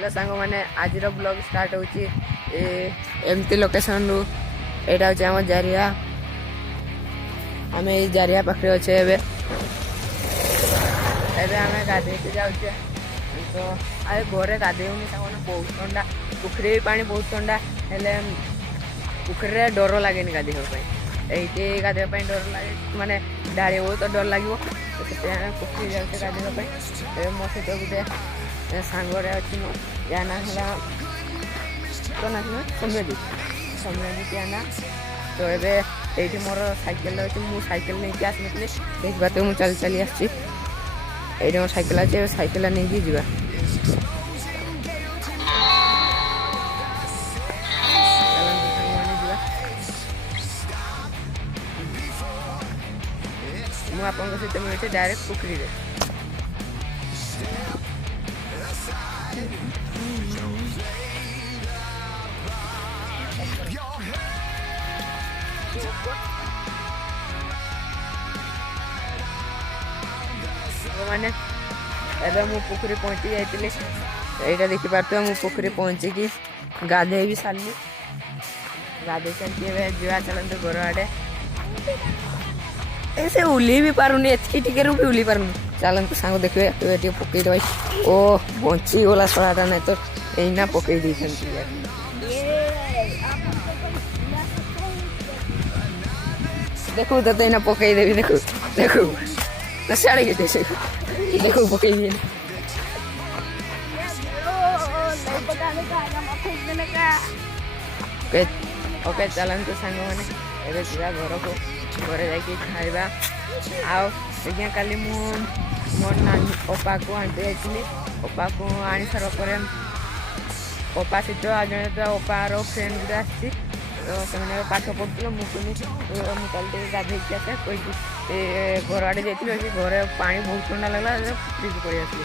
hello सांग मैंने आज ब्लॉग स्टार्ट होची एमती लोकेशन रु एटा होची हम जारिया आमे जारिया पाखे अच्छे आमे गाधे जाऊे तो आए घरे गाधेनी सांग बहुत ठंडा पुखरी पानी बहुत ठंडा हेले पुखरी डर लगे गाधेवाई ये गाधेवाई डर लगे माने डाड़ी बहुत डर लगे तो पुखरी जाऊे गाधेवाई मो सहित गोटे सांगरे अच्छी या ना है तो ना समृद्धि या ना तो ये मोर साइकेल अच्छी मुझे साइकेल नहीं आसनी देखा तो मुझे चली चली आसी मोर साइकेल अच्छे साइकेल नहीं जा मुझे सहित मिलूँ डायरेक्ट पुखरी मैंने एवं मु पुखरी पहुँची जाइए यहाँ देखिपे मु पुखरी पहुँचिकी गाधे भी सारे गाधे चलती जा चलते घर आड़े ऐसे उली भी पारुनी एतकी टिके भी उली पारुनी चलते सांग देखिए पकई दे ओ बची गला सड़ाटा नहीं तो यही पकई दी देखो तो यही पकई देवी देखो देखो साड़े के देखो पकई दिए ओके चलते सांग मैंने घर को घर जाकि खाइबा आज्ञा काली मोर नानी अपा को आनते जाइली अपा को आनी सारा पर अपा सहित आज जन तो अपार फ्रेंड गुड़ा आसी तो से पाठ पढ़ुल मुझे चलते गाधे आसे कही घर आड़े जाइए घर पा बहुत ठंडा लगला फ्रिज पड़े आसली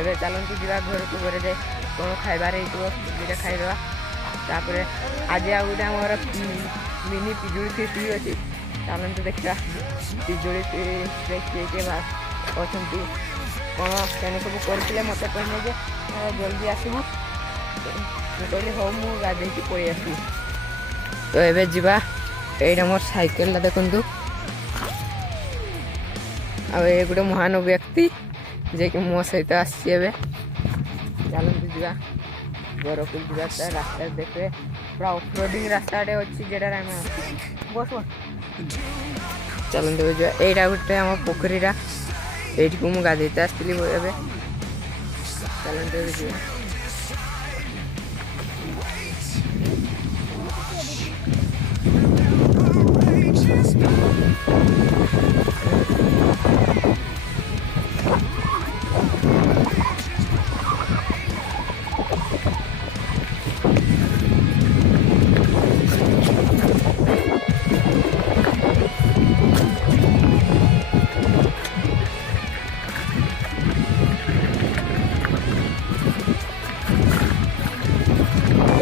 ए चलते जा घर को घर जाए कौन खाइबार होटा खाईदे तापर आज आ गए आमर मिनी पिजुड़ी फिस्ट भी अच्छी चलते देखा पिजुड़ी किए अच्छा कौन क्या सब करते मत कहने जल्दी आसबू कहली हाँ मुझे गाधे पलि आसबी तो ये जा ये मोर साइकेल देखु आ गोटे महान व्यक्ति जे कि मो सहित आसी चलते जा घर को जा रास्ता देखिए पूरा ऑफरोडिंग रास्ता अच्छी जेटा बस चलते जा यहाँ गोटे आम पोखरीटा ये मुझे गाधे आसती चलते जा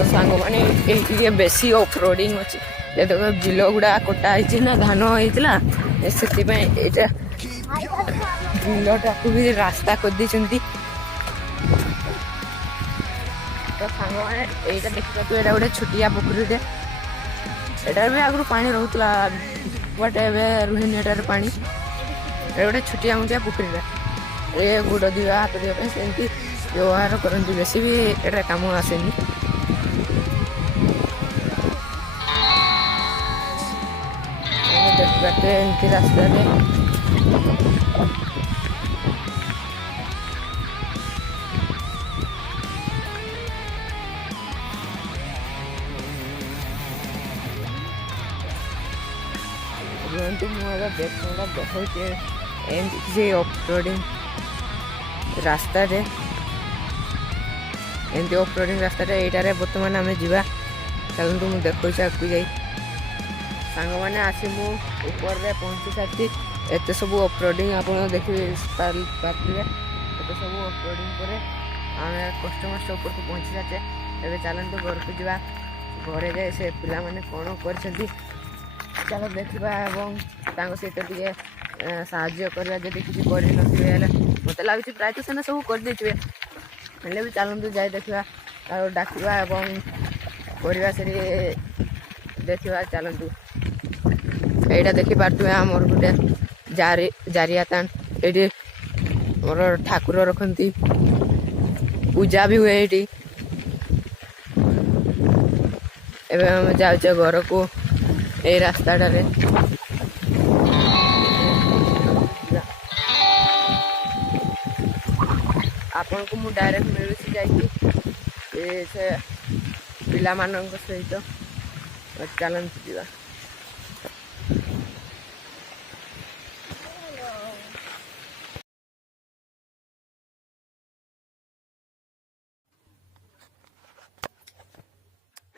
सांग मैंने बेसी ऑफरोडिंग अच्छी ये देखो बिल गुड़ा कटा ना धान होता से बिलटा को भी रास्ता कर दी तो सांग मैंने यहाँ देखिए यहाँ गोटे छोटिया पोखरीटे यहाँ भी आगु पानी रोला बट ए रुहनी एटार पा गोटे छोटिया मोटिया पोखरीटा ये गुड़ दिवा हाथ देवाई सेमती व्यवहार करती बेसी भी एटा कम आसेनी देखते एमती रास्ता मुझे देखते एमती ऑफरोडिंग रास्ता एमती ऑफरोडिंग रास्ता यहाँ बर्तमान आम जा चलते मुझे देखा आगे जा सांग मैंने आसी ऊपर पहुँची सारी एत सब ऑफरोडिंग आप देखिए पारे एत सब ऑफरोडिंग पर आम कस्टमर स्टॉप को पहुँची सारे एवं चलते घर को जा घरे जाए से पिला माने कौन कर चलो देखा सहित टे साहाଯ୍य करवा जब किसी कर मत लगे प्रायतः से सब कर हेल्ले भी चलतु जाए देखा डाकवा एवं करवा से देखा चलतु यहाँ देखिपे आमर गोटे जारियातान ये मोर ठाकुर रखती पूजा भी हुए ये आम जाऊे घर को यही रास्ता आपण को मु डायरेक्ट मिलूँ जाइए पिला सहित चलती जा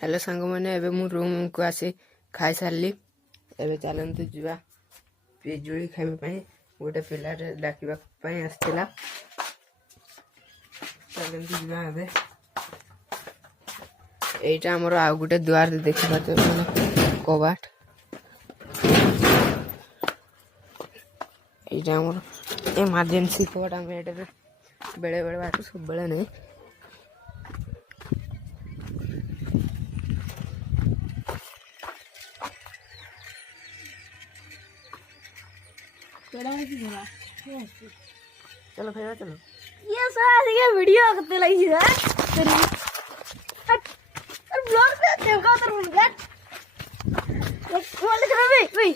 हेलो सांग मैंने एबे मु रूम को आसी खाई सारी एबे चलतु जा पिजुली खाइबा गोटे पिला डाकवा आसला चलतु जा एबे एटा हमर आ गोटे द्वार देखिबा कबाट एटा हमर इमरजेंसी कबाट हम एटा बेले बेले बात सब बेले नहीं चलो फिर चलो ये सारा ये वीडियो करते लगी है तेरी और ब्लॉग पे देखो तो ब्लॉग बोल कर भाई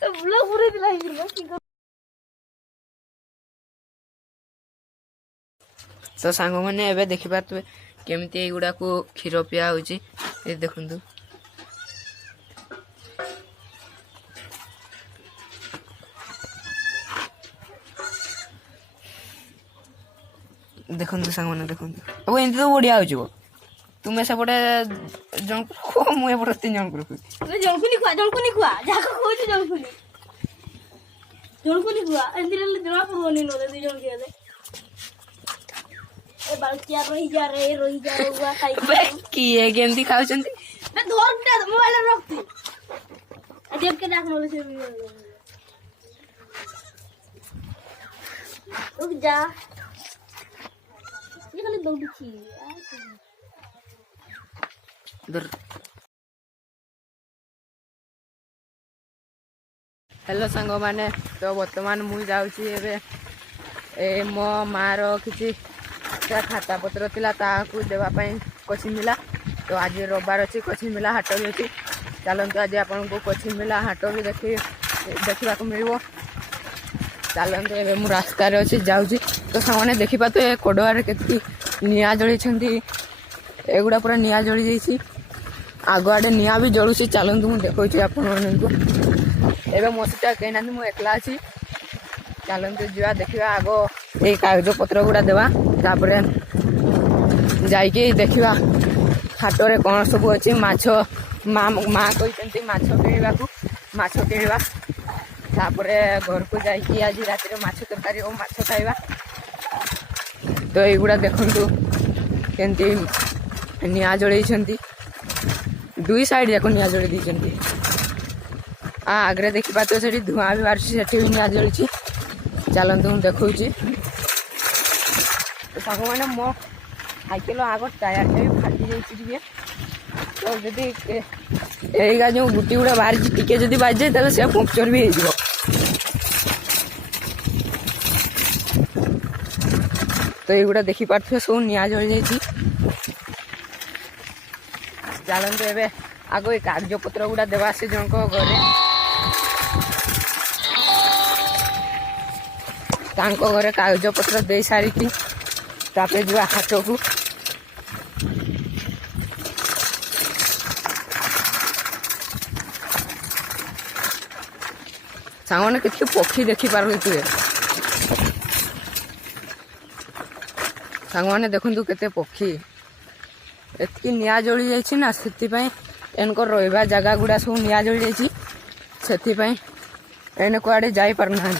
तो ब्लॉग पूरे दिलाई फिर तो सांग मैंने एबे देखि पातबे केमती एगुडा को क्षीर पिया होची ए देखंतु देखंतु सांग मैंने देखंतु अब एंती तो बढ़िया हो तुम्हें सेपटे जन को मुझे एपटे 3 जन को जणकुनी खुआ जाको खोज जणकुनी खुआ एंती रे जमा पुरोनी नो दे जण के दे ए बालकिया रही जा हुआ खाई बे की है केमती खाउ छंती मैं धर के मोबाइल रखती देख के देख नो से रुक जा ये खाली दौड़ी छी हेलो सांग मैंने तो बर्तमान मुझे जाऊँगी मो मार किसी खाता पत्र थिला ताकू देवाई कोची मिला तो आज रविवार अच्छी कोची मिला हाट भी अच्छी चलते आज आपन को कोची मिला हाट भी देखा मिल चलते ए रास्त अच्छी जाऊँगी तो सामने देखिपा तो कोडवार के निआ जड़ी एगुड़ा पूरा निआ जड़ी जाइए आग आड़े निआ भी जलूसी चलतु मुझे देखा आपण को एवं मो सहित कहीं ना मुझे एकला अच्छी चलतु जा देखा आग ये कागज पत्र गुड़ा देवा तापर जाइए देखा हाटरे कौन सब अच्छी माछ माँ कहते माछ किणवा माछ किणवा तापर घर को जाइए आज रात माछ तरकारी और माछ खाइबा तो युवा देखु केमती निआ जड़े दुई साइड जाक निआ जड़े देती आगे देखा तो से धुआं भी बाहर से भी निआ जड़ी चलतु मुझे देखा तो सांग मैंने मो साइकेल आग टायर भी फाटी जाइए तो जदि जो गुटी गुड़ा बाहर टिके जब बाज जाए से पंक्चर भी हो तो युवा देखिपे सब निआ जली जाइए चलते ए आग ये कागज पत्र गुड़ा देवा से जन घरे घरे कागज पत्र दे सारी तापर जा हाट को सांग के पक्षी देखी पार सांग मैंने देखु केते पक्षी एतकी निआ जली जाइए ना से एनकर रहा जगह गुड़ा सब निआ जली जाइए से एने कुआड़े जाई पार ना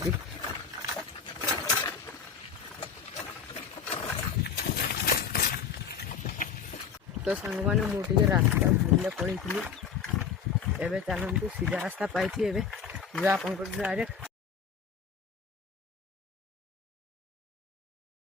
तो सांग मैंने मुझे रास्ता भूल पड़ी एवं चलते सीधा रास्ता पाई जो आप डायरेक्ट